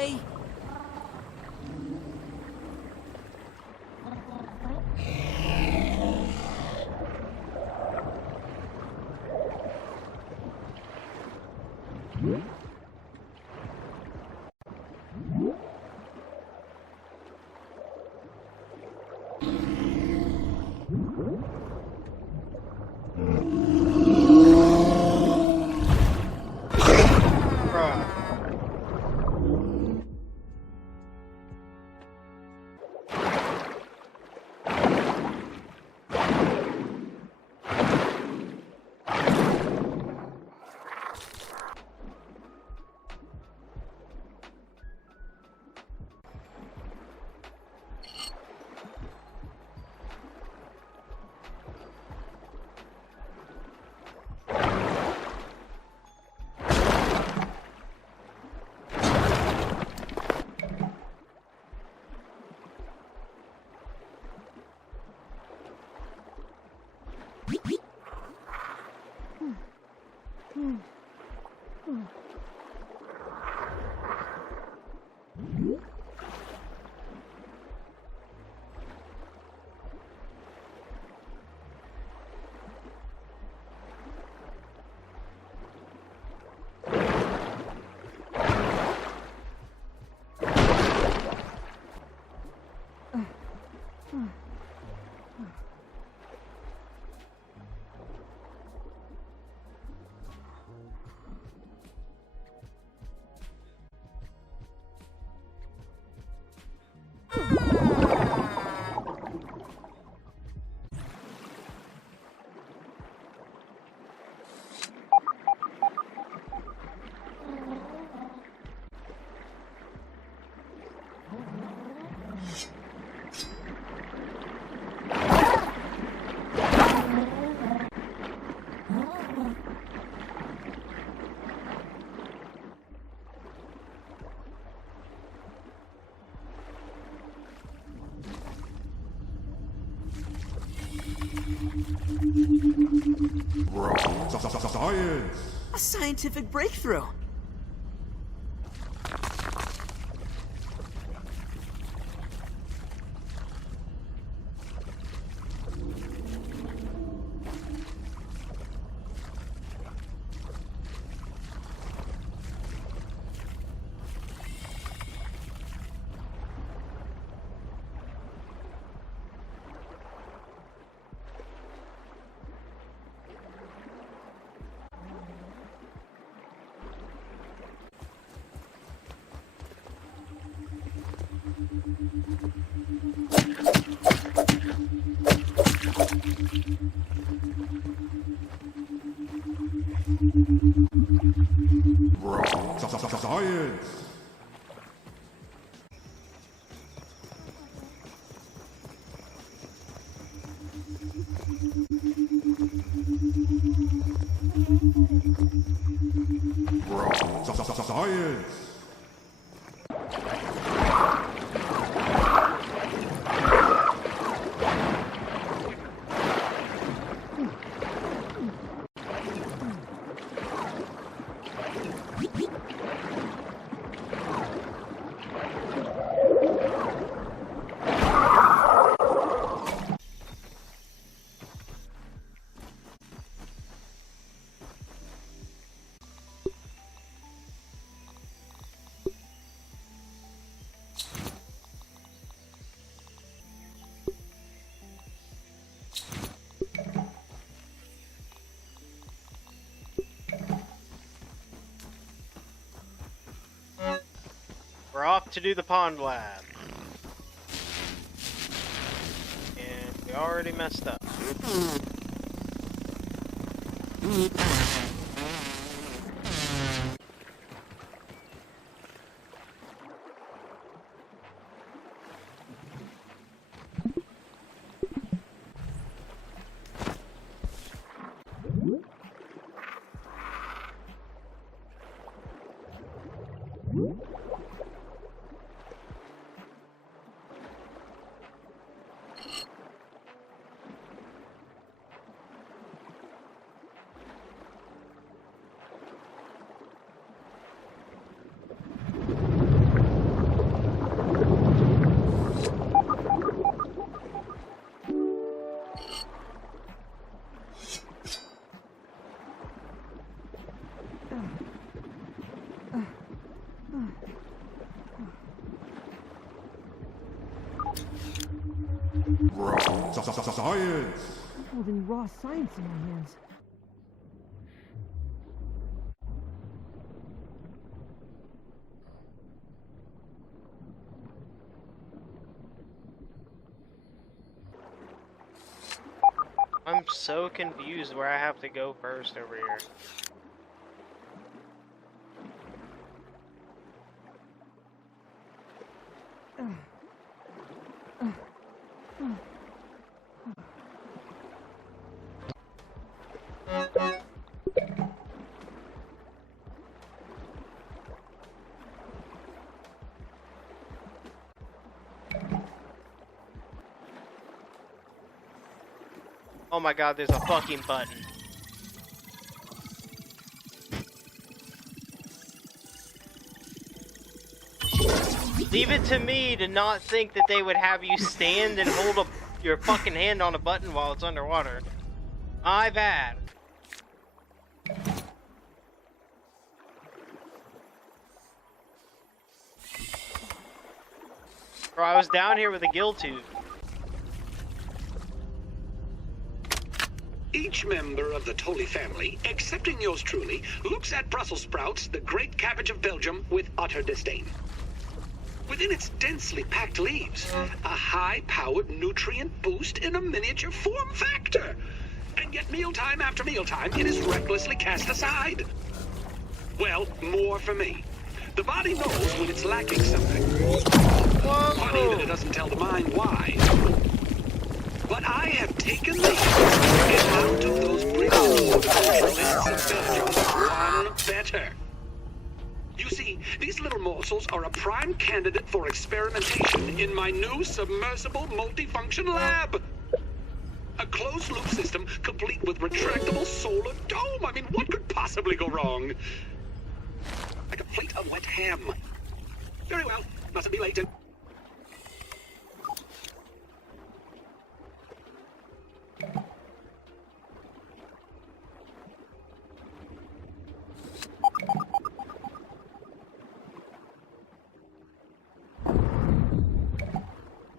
way. Science! A scientific breakthrough. Science! Science! We're off to do the pond lab. And we already messed up. Science! Holding raw science in my hands. I'm so confused where I have to go first over here. Oh my god, there's a fucking button. Leave it to me to not think that they would have you stand and hold your fucking hand on a button while it's underwater. My bad. Bro, I was down here with a gill tooth. Each member of the Tolley family, excepting yours truly, looks at Brussels sprouts, the great cabbage of Belgium, with utter disdain. Within its densely packed leaves, a high-powered nutrient boost in a miniature form factor. And yet mealtime after mealtime, it is recklessly cast aside. Well, more for me. The body knows when it's lacking something. Funny that it doesn't tell the mind why. But I have taken these and out of those British naturalists of Belgium one better. You see, these little morsels are a prime candidate for experimentation in my new submersible multifunction lab. A closed-loop system complete with retractable solar dome. I mean, what could possibly go wrong? Like a plate of wet ham. Very well, mustn't be late.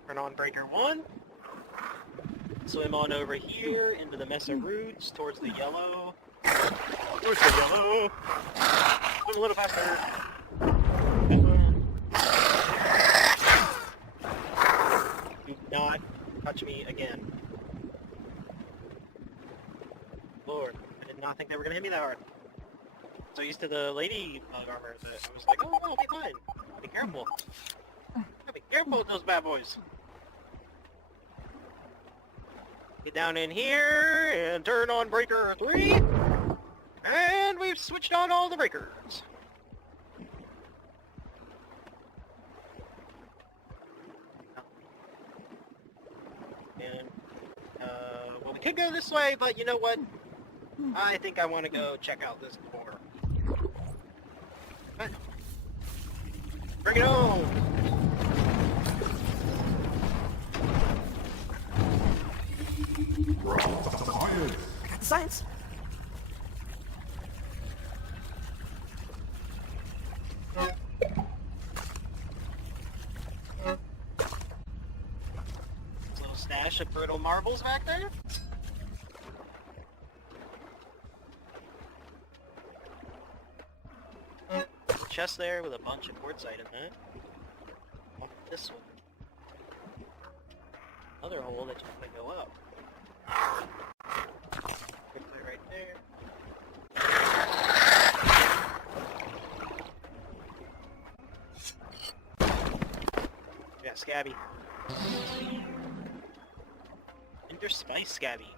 Turn on breaker 1. Swim on over here into the mess of roots towards the yellow. Towards the yellow. Swim a little faster. Do not touch me again. Lord, I did not think they were gonna hit me that hard. So used to the ladybug armor that I was like, oh no, be fine. Be careful. Be careful with those bad boys. Get down in here and turn on breaker 3. And we've switched on all the breakers. And, well, we could go this way, but you know what? I think I want to go check out this door. Bring it on! Science! Science? Little stash of brittle marbles back there. Chest there with a bunch of quartzite in that. This one. Another hole that just might go up. Right there. Yeah, Scabby. Interspice Scabby.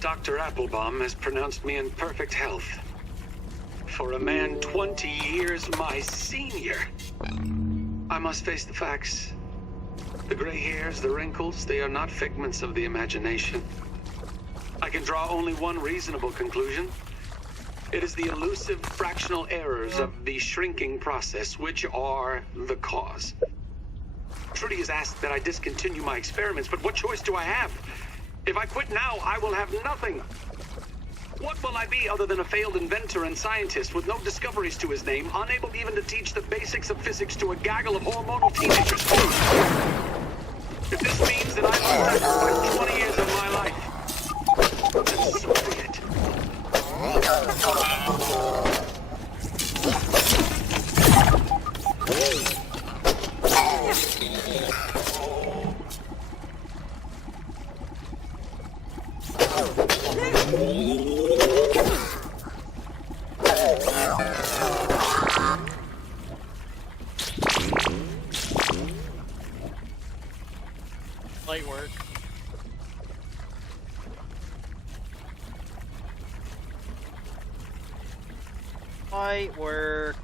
Dr. Applebaum has pronounced me in perfect health. For a man 20 years my senior. I must face the facts. The gray hairs, the wrinkles, they are not figments of the imagination. I can draw only one reasonable conclusion. It is the elusive fractional errors of the shrinking process which are the cause. Trudy has asked that I discontinue my experiments, but what choice do I have? If I quit now, I will have nothing. What will I be other than a failed inventor and scientist with no discoveries to his name, unable even to teach the basics of physics to a gaggle of hormonal teenagers? If this means that I must sacrifice 20 years of my life, then so be it. Light work. Light work.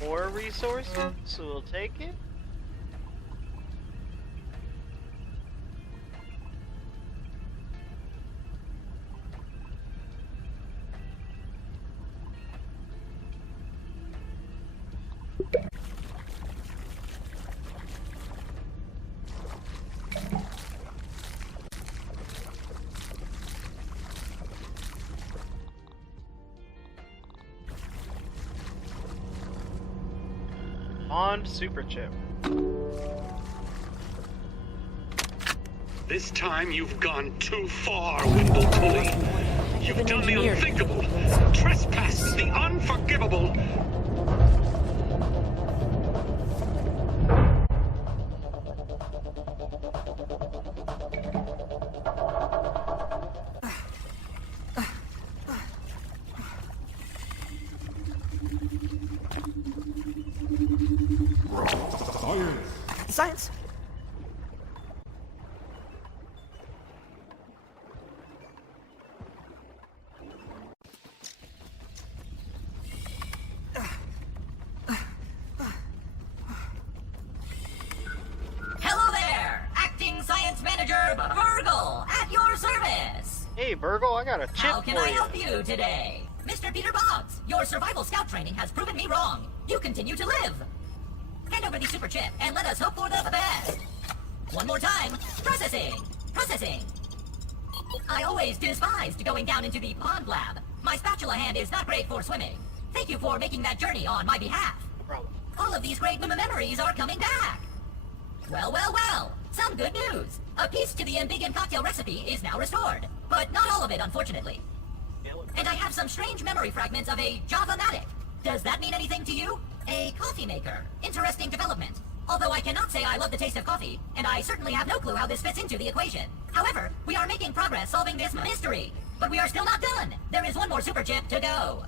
More resources, so we'll take it. On super chip. This time you've gone too far, Wimble Tully. You've done the unthinkable, trespassed the unforgivable. Science. Hello there! Acting Science Manager Burg.L at your service! Hey, Burg.L, I got a chip How can for I you. help you today? Mr. Peter Boggs, your survival scout training has proven me wrong. You continue to live. Hand over the super chip and let us hope for the best. One more time. Processing. Processing. I always despised going down into the pond lab. My spatula hand is not great for swimming. Thank you for making that journey on my behalf. Problem. All of these great memories are coming back. Well, well, well. Some good news. A piece to the embiggen cocktail recipe is now restored. But not all of it, unfortunately. And I have some strange memory fragments of a Java-matic. Does that mean anything to you? A coffee maker. Interesting development. Although I cannot say I love the taste of coffee, and I certainly have no clue how this fits into the equation. However, we are making progress solving this mystery. But we are still not done. There is one more super chip to go.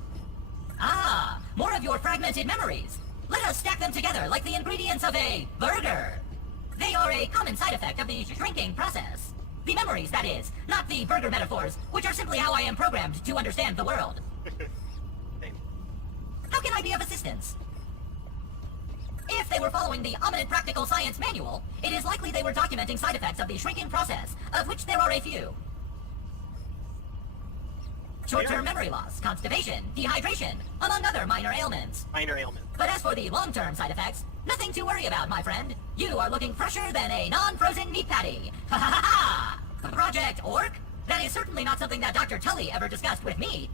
Ah, more of your fragmented memories. Let us stack them together like the ingredients of a burger. They are a common side effect of the shrinking process. The memories, that is, not the burger metaphors, which are simply how I am programmed to understand the world. How can I be of assistance? If they were following the Ominent Practical Science Manual, it is likely they were documenting side effects of the shrinking process, of which there are a few. Short-term memory loss, constipation, dehydration, among other minor ailments. Minor ailment. But as for the long-term side effects, nothing to worry about, my friend. You are looking fresher than a non-frozen meat patty. Ha ha ha ha! Project Orc? That is certainly not something that Dr. Tully ever discussed with me.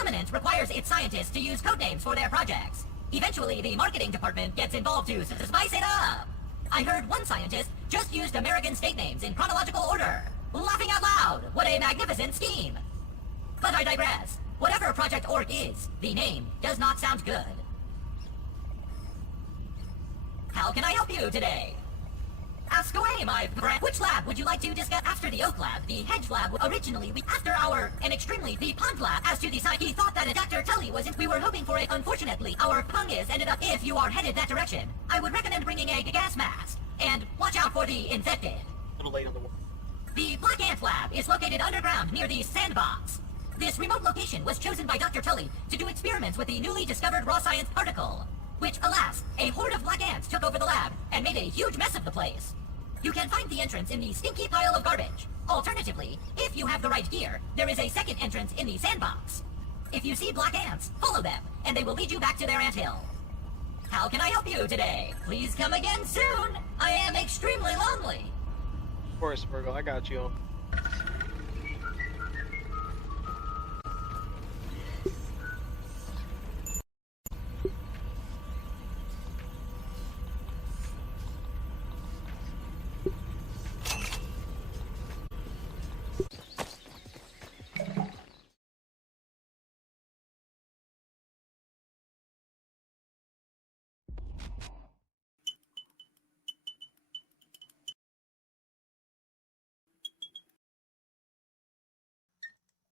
Ominent requires its scientists to use codenames for their projects. Eventually, the marketing department gets involved to spice it up. I heard one scientist just used American state names in chronological order. Laughing out loud, what a magnificent scheme. But I digress. Whatever Project Orc is, the name does not sound good. How can I help you today? Ask away, my friend. Which lab would you like to discuss? After the oak lab, the hedge lab, originally, the pond lab. As to the site, he thought that Dr. Tully wasn't. We were hoping for it. Unfortunately, our pung is ended up. If you are headed that direction, I would recommend bringing a gas mask. And watch out for the infected. A little late on the one. The Black Ant Lab is located underground near the sandbox. This remote location was chosen by Dr. Tully to do experiments with the newly discovered raw science particle, which, alas, a horde of black ants took over the lab and made a huge mess of the place. You can find the entrance in the stinky pile of garbage. Alternatively, if you have the right gear, there is a second entrance in the sandbox. If you see black ants, follow them, and they will lead you back to their anthill. How can I help you today? Please come again soon. I am extremely lonely. Of course, Virgo, I got you.